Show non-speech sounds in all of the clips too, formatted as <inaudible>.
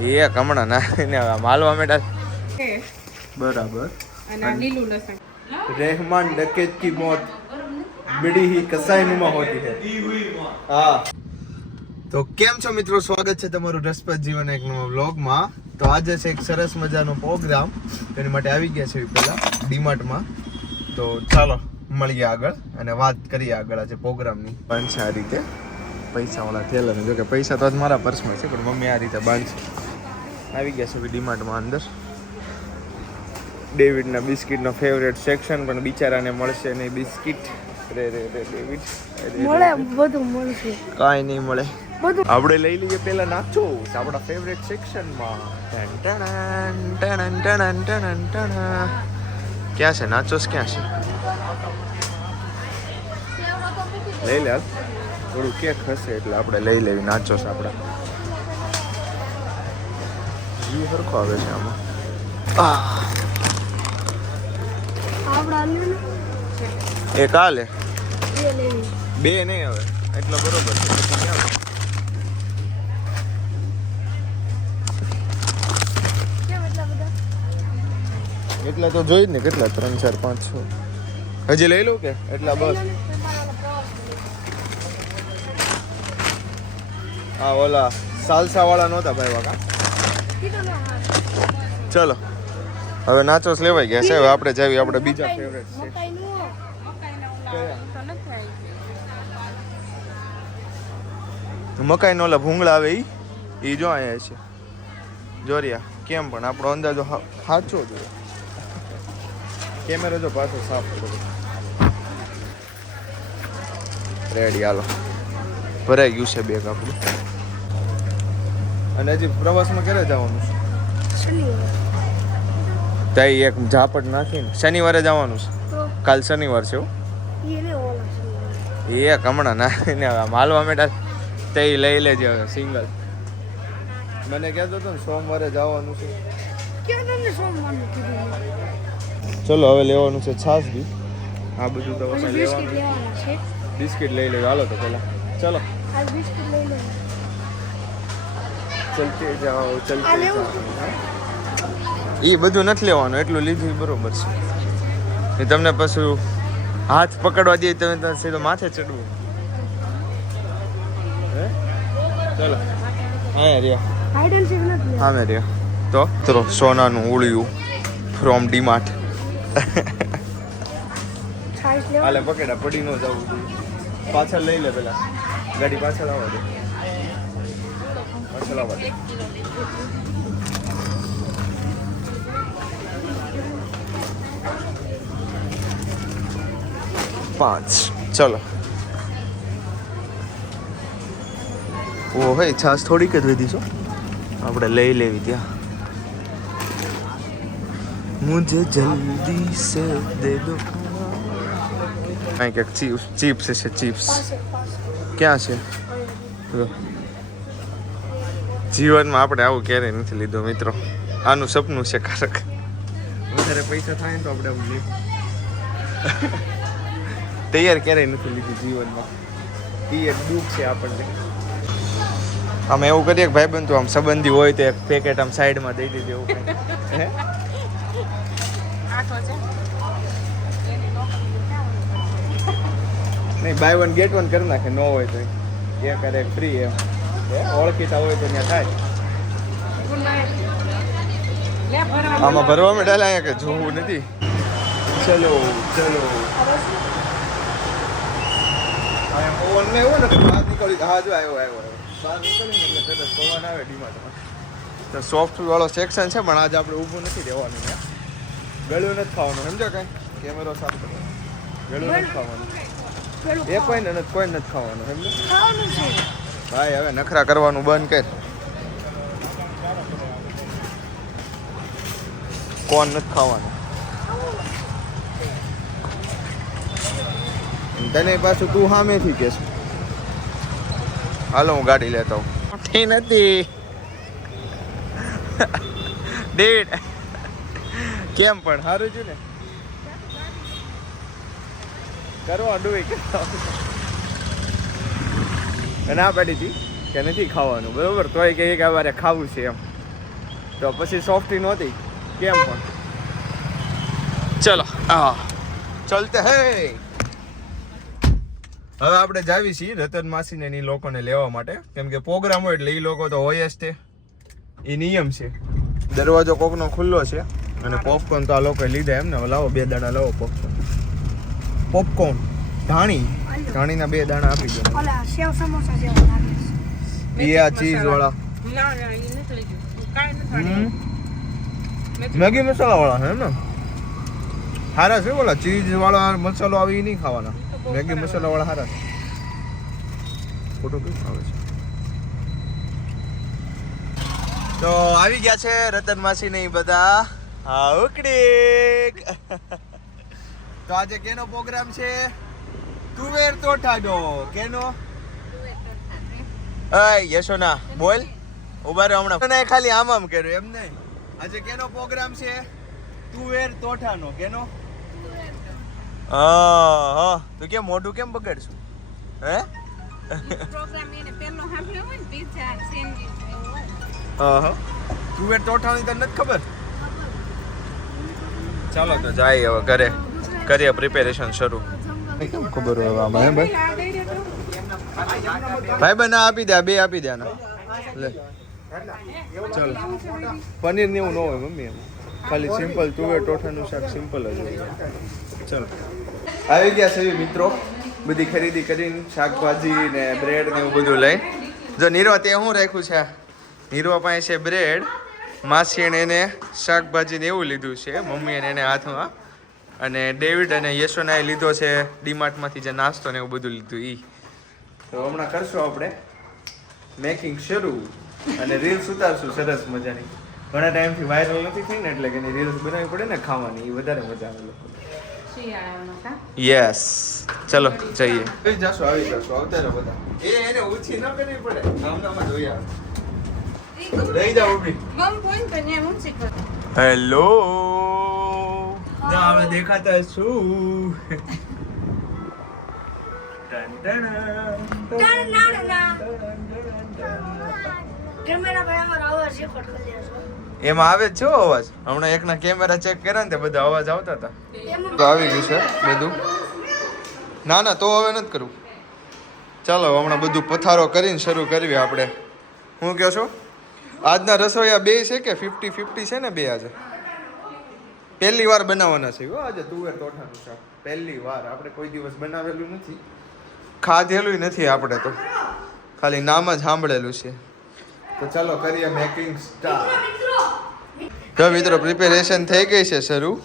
એક હમણાં નાખીને માલવા મેટા બરાબર. રહેમાન ડકેત કી મોત. બીડી હી કસાઈનુમાં હોતી है હા. તો કેમ છો મિત્રો? સ્વાગત છે તમારું રસપ્રદ જીવન એક નવા વ્લોગમાં. તો આજે છે એક સરસ મજાનો પ્રોગ્રામ. તેની માટે આવી ગયા છે પહેલા ડીમાર્ટમાં. તો ચાલો મળીએ આગળ અને વાત કરીએ આગળ આજે પ્રોગ્રામની. બંધ છે આ રીતે. પૈસા વાળા થયેલા જો કે પૈસા તો જ મારા પર્સમાં છે પણ મમ્મી આ રીતે બંધ આવી ગયા છે ડીમાર્ટમાં અંદર. ડેવિડના બિસ્કિટનો ફેવરેટ સેક્શન પણ બિચારાને મળશે નહીં. બિસ્કિટ. રે રે રે ડેવિડ મળે બધું મળશે. કાંઈ નહીં મળે. બધું. આપણે લઈ લઈએ પેલા નાચો. આપણા ફેવરેટ સેક્શનમાં ક્યાં છે? નાચોસ ક્યાં છે? લઈ લે થોડું કેક હશે એટલે આપણે લઈ લેવી. નાચોસ આપણા. જી સરખો આવે છે આમાં. આહ, આપડા લે બે નહીં હવે. એટલો બરોબર છે. પછી ક્યાં? એટલા તો જોઈ જ ને કેટલા? ત્રણ ચાર પાંચ છ. હજી લઈ લઉં કે? એટલા બસ. હા ઓલા સાલસા વાળા નહોતા ભાઈ વાકા. ચલો. હવે નાચોસ લેવાઈ ગયા છે. હવે આપણે જાવી આપણે બીજા ફેવરેટ છે. મકાઈ નો ઓલા ભૂંગળા આવે ઈ? ઈ જો અહીંયા છે. જોરિયા કેમ પણ? આપણો અંદાજો સાચો જ હોય. કેમેરો જો પાછો સાફ કરો. રેડી હાલો. ભરાઈ ગયું છે બેગ આપણું. અને હજી પ્રવાસમાં ક્યારે જવાનું છે. ત્યાં એક ઝાપટ નાખીને શનિવારે જવાનું છે. કાલ શનિવાર છે. એક હમણાં નાખીને માલવા મેટા તે લઈ લેજે હવે સિંગલ. મને કહેતો હતો ને સોમવારે જવાનું છે? ચલો હવે લેવાનું છે છાસ બી આ બધું તો બિસ્કિટ લેવાનું બિસ્કિટ લઈ લેજો. હાલો તો પેલા ચલો. બિસ્કિટ લઈ લેવાના. ચલતે જાઓ ચલતે એ બધું નથી લેવાનું એટલું લીધું બરોબર છે. એ તમને પછી હાથ પકડવા દે તમે સીધો માથે ચડવું. હે? ચલો. હા રહ્યા. હા મેં રહ્યા તો ચલો સોનાનું ઉળિયું ફ્રોમ ડીમાર્ટ માર્ટ હાલે પકડા પડી ન જવું જોઈએ. પાછળ લઈ લે પેલા. ગાડી પાછળ આવવા દે. પાછળ આવવા દે પાંચ ચલો ઓ હે છાસ થોડીક જ વધી છો આપણે લઈ લેવી ત્યાં મુझे જલ્દી સે દે દો કંઈક એક ચિપ્સ ચિપ્સ છે ચિપ્સ પાસે પાસે ક્યાં છે જો. જીવનમાં આપણે આવું ક્યારેય નથી લીધું મિત્રો. આનું સપનું છે કારક. વધારે પૈસા થાય ને તો આપણે આવું <laughs> તૈયાર ક્યારેય નથી લીધું જીવનમાં. એ એક દુઃખ છે આપણને. આમ એવું કરીએ કે ભાઈ બંધ આમ સંબંધી હોય તો એક પેકેટ આમ સાઈડમાં દઈ દીધું એવું <laughs> હે? નહીં બાય વન ગેટ વન કરી નાખે ન હોય તો એક. અરે ફ્રી એમ. ઓળખીતા હોય તો ત્યાં થાય. આમાં ભરવા મેળાલા અહીંયા કે જોવું નથી? ચલો ચલો. પવન ને એવું ને બહાર નીકળી હા જો આવ્યો આવ્યો. બહાર નીકળી એટલે તરત પવન આવે ડીમાર્ટમાં તો સોફ્ટ વાળો સેક્શન છે પણ આજે આપણે ઊભું નથી રહેવાનું ને ગળ્યું નથી ખાવાનું સમજો કાંઈ? કેમેરો સાફ કરો. ગળ્યું નથી ખાવાનું. એ કોઈ નથી કોઈ નથી ખાવાનું સમજો? ખાવાનું છે. ભાઈ હવે નખરા કરવાનું બંધ કર. કોણ નથી ખાવાનું? તને પાછું તું સામેથી કેસ. હાલો હું ગાડી લેતો આવું. નથી ડેડ. કેમ પણ? સારું છે ને. કરવા ડુઈ ના પાડી હતી કે નથી ખાવાનું બરાબર? તોય કે એક વાર ખાવું છે એમ. તો પછી સોફ્ટી નહોતી. કેમ પણ? ચલો હા. ચલતે હે. હવે આપણે જાવી છીએ રતન માસીને એ લોકોને લેવા માટે. કેમ કે પ્રોગ્રામ હોય એટલે એ લોકો તો હોય જ તે. એ નિયમ છે. દરવાજો કોકનો ખુલ્લો છે અને પોપકોર્ન તો આ લોકોએ લીધા એમને. લાવો બે દાણા લાવો પોપકોર્ન પોપકોર્ન ધાણી. ધાણીના બે દાણા આપી દો. ઓલા સેવ સમોસા જેવા લાગે છે. એ આ ચીઝ વાળા. ના ના એ નથી લઈ ગયું નથી મેગી મસાલા વાળા છે ને? હારા છે બોલા ચીઝ વાળા મસાલો આવે એ નહીં ખાવાના. મેગી મસાલા વાળા હારા છે. ફોટો કેવું આવે છે? તો આવી ગયા છે રતન માસી ને બધા. હા ઉકડી <laughs> તો આજે કેનો પ્રોગ્રામ છે? તુવેર તોઠાડો કેનો? અય યશોના બોલ. ઊભા રહો હમણાં. ખાલી આમ આમ કર્યું એમ નહીં. આજે કેનો પ્રોગ્રામ છે? તુવેર તોઠાનો. કેનો? હા હા. તું કેમ મોઢું કેમ બગાડશું? હે? પ્રોગ્રામ એને પહેલો સાંભળ્યો હોય ને એવું હોય. હા હા. તુવેર તોઠાની તને નથી ખબર? ચાલો તો જાય હવે ઘરે. કરીએ પ્રિપેરેશન શરૂ. કેમ ખબર હોય આમાં, હે ભાઈ? બના આપી દે બે આપી દે લે. ચાલો. પનીર ને એવું ન હોય મમ્મી એમ. ખાલી સિમ્પલ તુવેર ટોઠાનું શાક સિમ્પલ જ હોય. ચાલો. આવી ગયા છે મિત્રો. બધી ખરીદી કરીને શાકભાજી ને બ્રેડ ને એવું બધું લઈ. જો નીરવા તે શું રાખ્યું છે? નીરવા પાસે છે બ્રેડ માસી એને શાકભાજી ને એવું લીધું છે મમ્મીએ એને હાથમાં. અને ડેવિડ અને યશોનાએ લીધો છે ડીમાર્ટમાંથી જે નાસ્તો ને એવું બધું લીધું ઈ. તો હમણાં કરશું આપણે. મેકિંગ શરૂ. અને રીલ્સ ઉતારશું સરસ મજાની. ઘણા ટાઈમથી વાયરલ નથી થઈ ને એટલે કે એની રીલ્સ બનાવવી પડે ને ખાવાની એ વધારે મજા આવે લોકો. યસ ચલો જઈએ. આવી જાશું આવી જાશું આવતા રહો બધા. એ એને ઓછી ન કરવી પડે. ગામડામાં જોઈ આવે. રહી જાવ. હેલો ના હવે દેખાતા દેજો એમાં આવે જ છો અવાજ હમણાં એકના કેમેરા ચેક કર્યા ને તે બધા અવાજ આવતા હતા તો આવી ગયું છે બધું ના ના તો હવે નથી કરવું ચાલો હમણાં બધું પથારો કરીને શરૂ કરવી આપણે હું કહો છો આજના રસોઈયા બે છે કે ફિફ્ટી ફિફ્ટી છે ને બે આજે પહેલી વાર બનાવવાના છે. આજે તુવેર ટોઠાનું શાક પહેલી વાર. આપણે કોઈ દિવસ બનાવેલું નથી. ખાધેલું નથી આપણે તો. ખાલી નામ જ સાંભળેલું છે. તો ચાલો કરીએ મેકિંગ સ્ટાર્ટ તો મિત્રો પ્રિપેરેશન થઈ ગઈ છે શરૂ.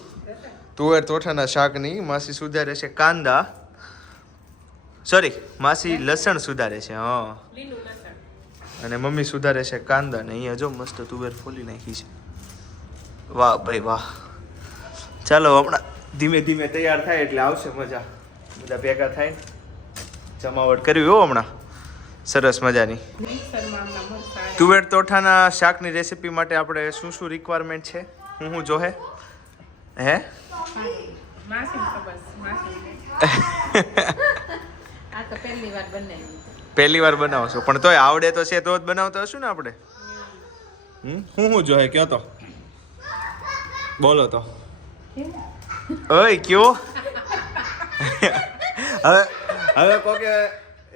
તુવેર તોઠાના શાકની માસી સુધારે છે કાંદા. સોરી માસી લસણ સુધારે છે હા. અને મમ્મી સુધારે છે કાંદા ને અહીંયા જો મસ્ત તુવેર ફોલી નાખી છે. વાહ ભાઈ વાહ. ચાલો હમણાં ધીમે ધીમે તૈયાર થાય એટલે આવશે મજા. બધા ભેગા થાય જમાવટ કરવી હો હમણાં. સરસ મજાની. તુવેર તોઠાના શાકની રેસીપી માટે આપણે શું શું રિક્વાયરમેન્ટ છે? હું હું જોહે? હે? <laughs> પહેલી વાર બનાવી છો પણ તોય આવડે તો છે તો જ બનાવતા હશું ને આપણે? હું હું જોહે કયો તો? બોલો તો. ઓય કયો હવે હવે કોકે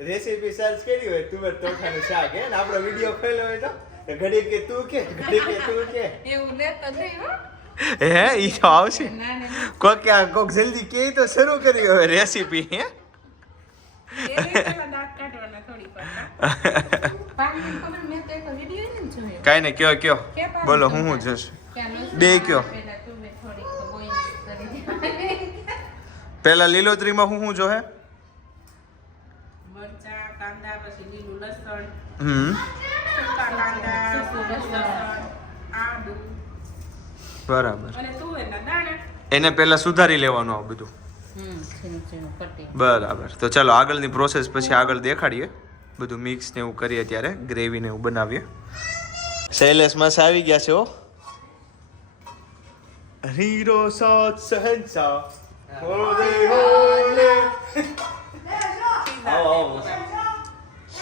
રેસીપી સર્ચ કરી હોય તુવેર તોઠાનું શાક હે ને આપણો વીડિયો ફેલો હોય તો ઘડી કે તું કે ઘડી કે તું કે એવું ને તને હો હે ઈ તો આવશે કોકે આ કોક જલ્દી કે તો શરૂ કરી હવે રેસીપી હે કાઈ ને કયો કયો બોલો હું હું જશ બે કયો. પહેલા તું મેં થોડીક boil પેલા લીલોતરીમાં હું શું જોહે? મરચાં કાંદા પછી લીલું લસણ હમ. સૂકા કાંદા સૂકું લસણ. આદુ. બરાબર. એને પેલા સુધારી લેવાનું આ બધું. બરાબર. તો ચાલો આગળની પ્રોસેસ પછી આગળ દેખાડીએ. બધું મિક્સ ને એવું કરીએ ત્યારે ગ્રેવી ને એવું બનાવીએ. શૈલેષ માસ આવી ગયા છે હો. હીરો સાત સહનસા હોલે હોલે આવો આવો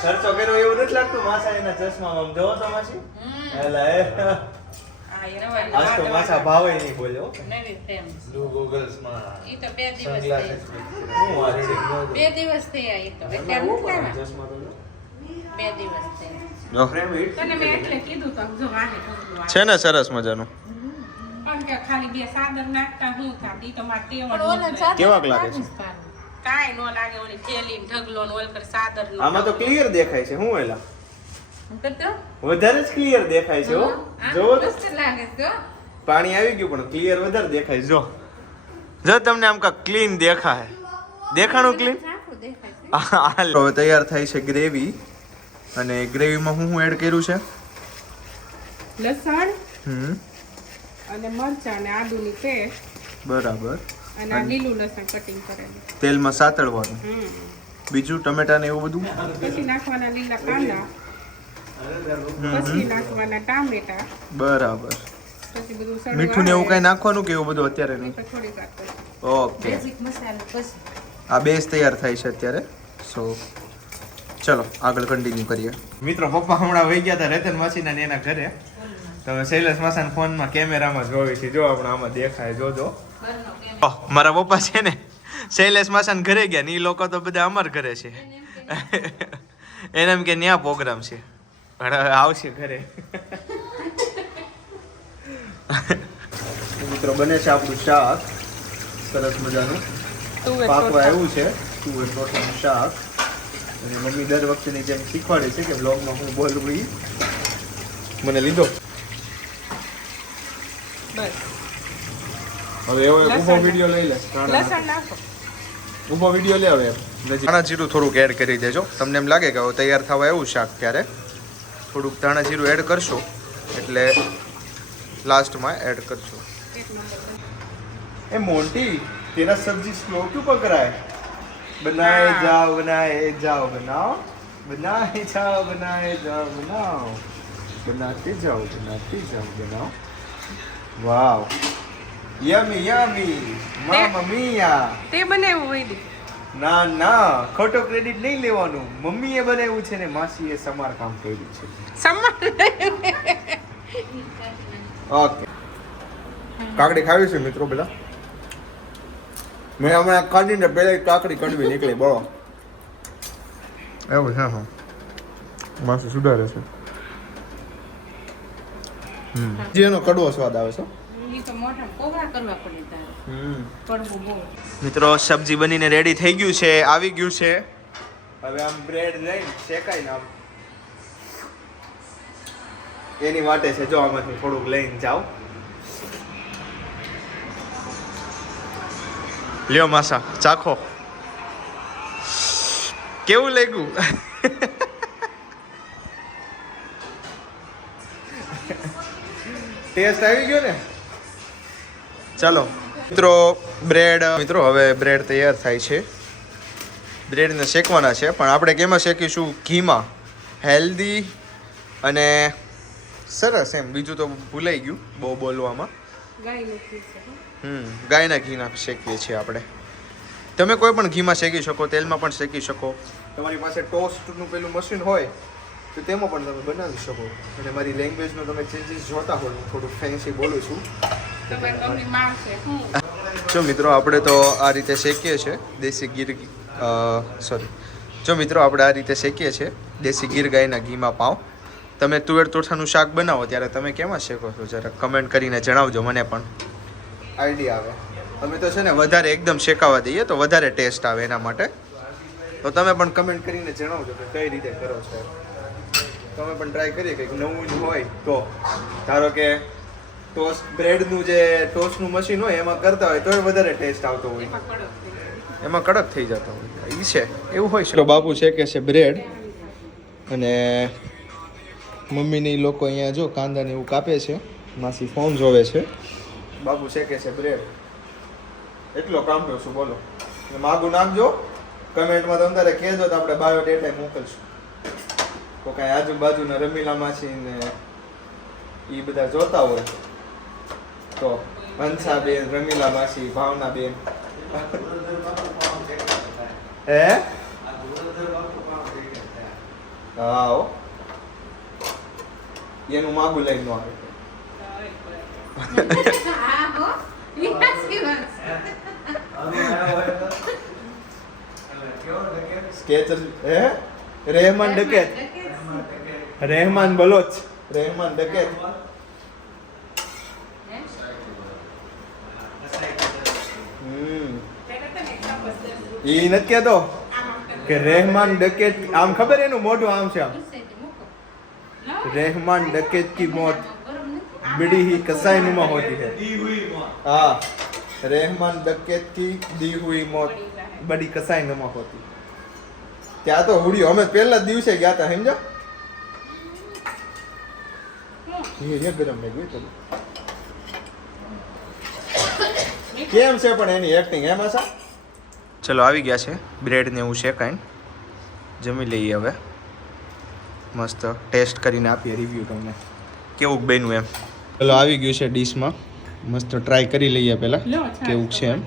ખર્ચો કર્યો એવું નથી લાગતું માસા એના ચશ્મામાં આમ જોવો તો માસી હેલા એ આ એ રવા આજ તો માસા ભાવે નહીં બોલ્યો નવી ફ્રેમ બ્લુ ગોગલ્સમાં ઈ તો બે દિવસ. હું વાત છે બે દિવસ થયા ઈ તો. અત્યારે ચશ્મા તો બે દિવસ થયા. ફ્રેમ હિટ મેં એટલે કીધું તો જો વાહે છે ને સરસ મજાનું. પણ કે ખાલી બે સાદર નાખતા હું થાત. કેવાક લાગે છે? કાંઈ નો લાગે ઓલી થેલી ઢગલો ને ઓલ કર સાદર નો આમાં તો ક્લિયર દેખાય છે હું એલા વધારે જ ક્લિયર દેખાય છે હો. જોવો લાગે છે પાણી આવી ગયું પણ ક્લિયર વધારે દેખાય છે જો. જો તમને આમ કાંક ક્લીન દેખાય. દેખાણું ક્લીન હવે તૈયાર થાય છે ગ્રેવી અને ગ્રેવીમાં હું શું એડ કર્યું છે? લસણ. હમ. અને મરચાં અને આદુની પેસ્ટ બરાબર. અને આ લીલું લસણ કટિંગ કરેલું. તેલમાં સાતળવાનું. બીજું ટમેટા ને એવું બધું? પછી નાખવાના લીલા કાંદા. પછી નાખવાના ટામેટા. બરાબર. પછી બધું મીઠું ને એવું. કઈ નાખવાનું કે એવું બધું અત્યારે નહીં. ઓકે. બેઝિક મસાલો પછી. આ બેઝ તૈયાર થાય છે અત્યારે. સો ચલો આગળ કન્ટિન્યુ કરીએ. મિત્રો પપ્પા હમણાં વહી ગયા હતા રતન માસીના ને એના ઘરે. તમે શૈલેષ માસાના ફોનમાં કેમેરામાં જોવી છે. જો આપણે આમાં દેખાય જોજો મારા પપ્પા છે ને શૈલેષ માસાન ઘરે ગયા ને એ લોકો તો બધા અમાર ઘરે છે. એને એમ કે ન્યા <laughs> પ્રોગ્રામ છે. પણ આવશે ઘરે. <laughs> મિત્રો બને છે આપણું શાક. સરસ મજાનું. પાકવા. આવ્યું છે. તુવેર ટોઠાનું શાક. અને મમ્મી દર વખતેની જેમ શીખવાડે છે કે બ્લોગમાં હું બોલવું મને લીધો. હવે એવો એક ઊભો વીડિયો લઈ લે લસણ નાખો. ઊભો વીડિયો લે હવે ધાણા જીરું થોડુંક એડ કરી દેજો. તમને એમ લાગે કે હવે તૈયાર થવા એવું શાક ત્યારે થોડુંક ધાણા જીરું એડ કરશો એટલે લાસ્ટમાં એડ કરશો. એ મોન્ટી તેરા સબ્જી સ્લો ક્યુ પક રહા હે. બનાએ જાઓ બનાએ જાઓ બનાઓ બનાએ જાઓ બનાએ જાઓ બનાઓ બનાતે જાઓ બનાતે જાઓ બનાઓ વાવ. યમી યમી. મામા મિયા. તે બનાવ્યું હોય ના. ના ખોટો ક્રેડિટ નહીં લેવાનું. મમ્મીએ બનાવ્યું છે ને માસીએ સમાર કામ કર્યું છે. સમાર ઓકે. કાકડી ખાવી છે મિત્રો પેલા? મેં હમણાં કાઢીને પહેલા કાકડી કડવી નીકળી બોલો. એવું છે હા. માસી સુધારે છે. જે એનો કડવો સ્વાદ આવે છે. ઈ તો મોઢા કોગળા કરવા પડે તારે. પડવું બહુ. મિત્રો સબ્જી બનીને રેડી થઈ ગયું છે આવી ગયું છે. હવે આમ બ્રેડ લઈને શેકાય ને આમ. એની માટે છે જો આમાંથી થોડુંક લઈને જાઓ. લ્યો માસા ચાખો. કેવું લાગ્યું? ટેસ્ટ આવી ગયો ને? ચાલો. મિત્રો, બ્રેડ, મિત્રો, હવે બ્રેડ તૈયાર થાય છે. બ્રેડને શેકવાના છે, પણ આપણે કેમાં શેકીશું? ઘીમાં. હેલ્ધી અને સરસ એમ. બીજું તો ભૂલાઈ ગયું, બહુ બોલવામાં. હમ, ગાયના ઘીના શેકીએ છીએ આપણે. તમે કોઈ પણ ઘીમાં શેકી શકો, તેલમાં પણ શેકી શકો. તમારી પાસે ટોસ્ટનું પેલું મશીન હોય તો તેમાં પણ તમે બનાવી શકો. અને મારી લેંગ્વેજનો તમે ચેન્જીસ જોતા હોય હું થોડું ફેન્સી બોલું છું. જો મિત્રો આપણે તો આ રીતે શેકીએ છીએ દેશી ગીર સોરી જો મિત્રો આપણે આ રીતે શેકીએ છીએ દેશી ગીર ગાયના ઘીમાં પાવ તમે તુવેર તોઠાનું શાક બનાવો ત્યારે તમે કેમાં શેકો છો? જરા કમેન્ટ કરીને જણાવજો મને પણ. આઈડિયા આવે. અમે તો છે ને વધારે એકદમ શેકાવા દઈએ તો વધારે ટેસ્ટ આવે એના માટે. તો તમે પણ કમેન્ટ કરીને જણાવજો કે કઈ રીતે કરો છો. તમે પણ ટ્રાય કરીએ કંઈક નવું જ હોય તો. ધારો કે ટોસ્ટ બ્રેડનું જે ટોસ્ટનું મશીન હોય એમાં કરતા હોય તોય વધારે ટેસ્ટ આવતો હોય. એમાં કડક થઈ જતો હોય. એ છે. એવું હોય છે બાપુ છે કે છે બ્રેડ અને મમ્મીની લોકો અહીંયા જો કાંદાને એવું કાપે છે. માસી ફોન જોવે છે. બાબુ શેકે છે બ્રેડ એટલો કામ છું બોલો. માગું નાખજો. કમેન્ટમાં તમે તારે કહેજો તો આપણે બાયોડેટા મોકલશું. તો કાંઈ આજુબાજુના રમીલા માછી ને એ બધા જોતા હોય. તો હંસાબેન રમીલા માસી ભાવનાબેન. હે? હા હો. એનું માગું લઈ ન આવે. સ્કેચર હે? રહેમાન ડકેત. રહેમાન બલોચ. રહેમાન ડકેત. એ નથી કેતો? કે રહેમાન ડકેત આમ ખબર એનું મોઢું આમ છે આમ? રહેમાન ડકેત કી મોત. બીડી હી કસાઈ નુમા હોતી હે. હા. રહેમાન ડકેત કી દી હુઈ મોત. બડી કસાઈ નુમા હોતી. ત્યાં તો હુડિયો અમે પહેલા દિવસે ગયા હતા સમજો એ ગરમ મેં ગયું થોડું. કેમ છે પણ એની એક્ટિંગ એમ હશે? ચલો આવી ગયા છે. બ્રેડ ને એવું શેકાઈને જમી લઈએ હવે. મસ્ત ટેસ્ટ કરીને આપીએ રિવ્યૂ તમને. કેવું બન્યું એમ? ચલો આવી ગયું છે ડીશમાં. મસ્ત ટ્રાય કરી લઈએ પહેલાં. કેવું છે એમ?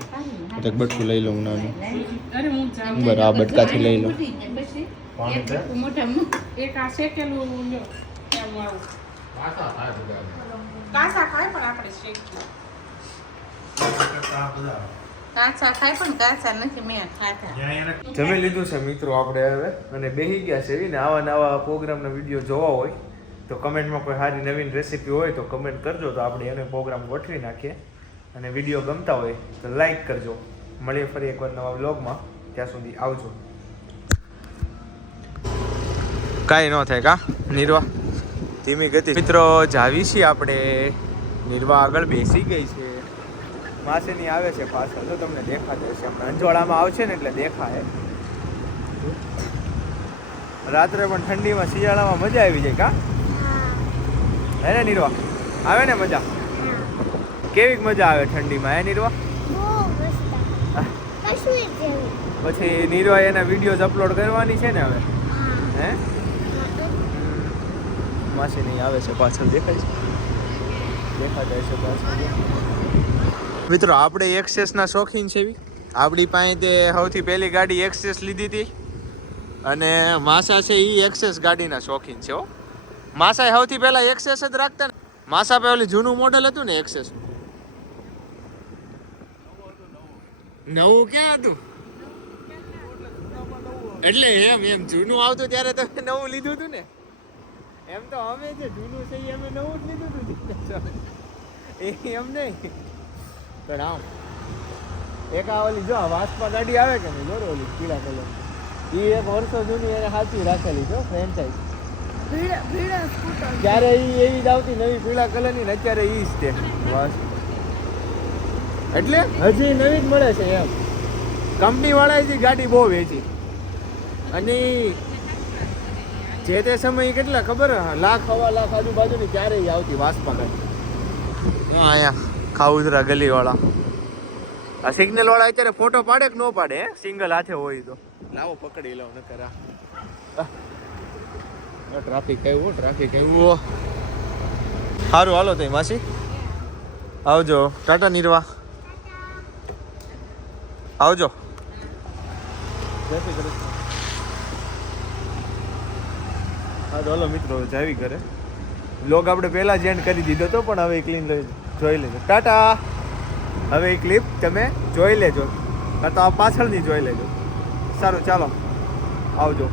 એક બટકું લઈ લઉં નાનું. બરાબર, આ બટકાથી લઈ લઉં મોટા એક આ શેકેલું લ્યો. કેમ આવું? કાચા ખાય પણ આપણે શેકીએ. કાચા ખાય પણ કાચા નથી મેં ખાધા જમી લીધું છે મિત્રો આપણે હવે અને બેહી ગયા છે ને આવા નવા પ્રોગ્રામના વીડિયો જોવા હોય તો કમેન્ટમાં કોઈ સારી નવીન રેસીપી હોય તો કમેન્ટ કરજો તો આપણે એનો પ્રોગ્રામ ગોઠવી નાખીએ અને વીડિયો ગમતા હોય તો લાઈક કરજો મળીએ ફરી એકવાર નવા વ્લોગમાં ત્યાં સુધી આવજો કાંઈ ન થાય કા નિર્વા ધીમી ગતિ. મિત્રો જાવી છીએ આપણે. નિર્વા આગળ બેસી ગઈ છે. માસેની આવે છે પાછળ. તો તમને દેખાતો હશે. હમણાં અંજવાળામાં આવશે ને એટલે દેખાય. રાત્રે પણ ઠંડીમાં શિયાળામાં મજા આવી જાય કા? હે. ને નિર્વા? આવે ને મજા? કેવી મજા આવે ઠંડીમાં હે નીરવા? પછી નિર્વા એના વિડીયોઝ અપલોડ કરવાની છે ને હવે? હે? માસી નહીં આવે છે, પાછળ દેખાય છે? દેખાતા છે પાછળ. મિત્રો, આપણે એક્સેસના શોખીન છે. આપણી પાસે તે સૌથી પહેલી ગાડી એક્સેસ લીધી હતી. અને માસા છે એ એક્સેસ ગાડીના શોખીન છે, હો. માસા સૌથી પહેલાં એક્સેસ જ રાખતા ને. માસા પાસે ઓલી જૂનું મોડેલ હતું ને એક્સેસ નવું ક્યાં હતું? એટલે એમ એમ જૂનું આવતું ત્યારે તમે નવું લીધું હતું ને? એમ તો અમે જે જૂનું છે એ અમે નવું જ લીધું હતું એ એમ નહીં. પણ આમ એક આ ઓલી જો વાસપા વાસમાં ગાડી આવે કે નહીં જોડો ઓલી પીળા કલર એ એક વર્ષો જૂની એને સાચી રાખેલી જો ફ્રેન્ચાઇઝ ત્યારે એ એવી જ આવતી નવી પીળા કલરની ને અત્યારે ઈ જ તે. એટલે? હજી નવી જ મળે છે એમ. કંપની વાળાએ જે ગાડી બહુ વેચી. અને જે તે સમયે કેટલા ખબર? લાખ હવા લાખ આજુબાજુની ક્યારેય આવતી વાસપા ગાડી હા, અહીંયા ખાઉધરા ગલી વાળા આ સિગ્નલ વાળા અત્યારે ફોટો પાડે કે ન પાડે હે? સિંગલ હાથે હોય તો. લાવો પકડી લો ન કરા ટ્રાફિક આવ્યું ટ્રાફિક આવ્યું સારું હાલો તઈ માસી. આવજો ટાટા નિર્વા. આવજો. જય શ્રી કૃષ્ણ. હા, તો મિત્રો જાવી ઘરે. બ્લોગ આપણે પહેલાં જ એન્ડ કરી દીધો હતો પણ હવે ક્લીન જોઈ લેજો. ટાટા! હવે એ ક્લિપ તમે જોઈ લેજો. કાં તો પાછળની જોઈ લેજો. સારું, ચાલો. આવજો.